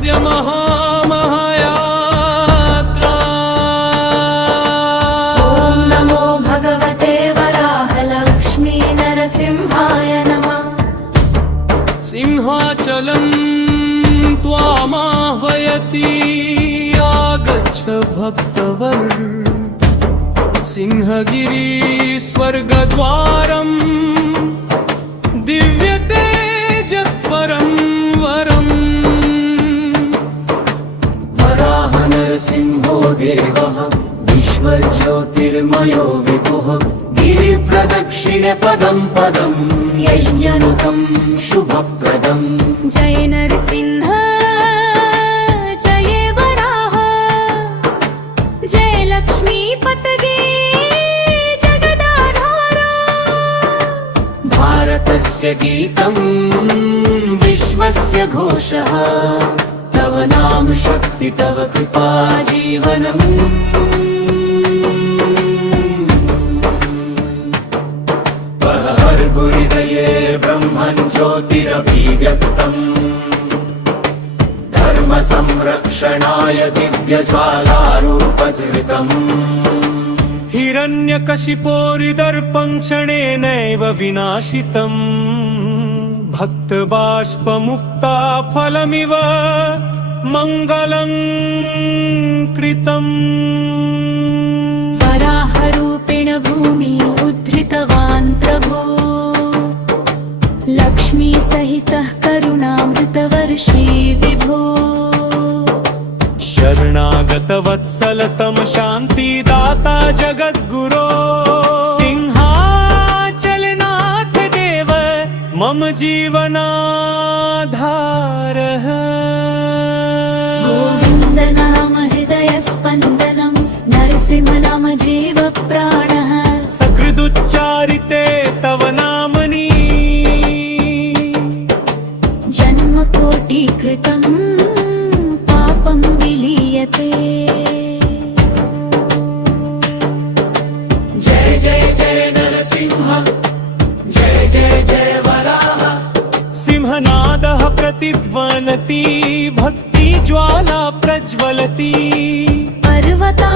धर्मस्य महायात्रा। ॐ नमो भगवते वराहलक्ष्मी नरसिंहाय नमः। सिंहाचलं त्वामाह्वयति आगच्छ भक्तवर्। सिंहगिरि स्वर्गद्वारं दिव्यतेजत्परं वरम्। वराह नरसिंहो देवः विश्वज्योतिर्मयो विभुः। गिरिप्रदक्षिण पदं पदं यज्ञनुतं शुभप्रदम्। जय नरसिंह जय वराह जय लक्ष्मीपतये जगदाधारा। भारतस्य गीतं विश्वस्य घोषः। तव नाम शक्ति तव कृपा जीवनम्। हृदये ब्रह्मन् ज्योतिरभिव्यक्तम्। धर्म संरक्षणाय दिव्यज्वालारूपधृतम्। हिरण्यकशिपोरिदर्पं क्षणेनैव विनाशितम्। भक्तबाष्पमुक्ता फलमिव मङ्गलं कृतम्। वराहरूपेण भूमि उद्धृतवान् प्रभो। लक्ष्मी सहितः करुणामृतवर्षे विभो। शरणागतवत्सलतम शान्तिदाता जगद्गुरो। सिंहाचलनाथ देव मम जीवनाधारः। गोविन्द नाम हृदयस्पन्दनं नरसिंह नाम जीवप्राणः। सकृदुच्चारिते तव नामनि जन्मकोटिकृतं पापं विलीयते। जय जय जय नरसिंह जय जय जय वराह। सिंहनादः प्रतिध्वनति भक्तिज्वाला प्रज्वलति। पर्वता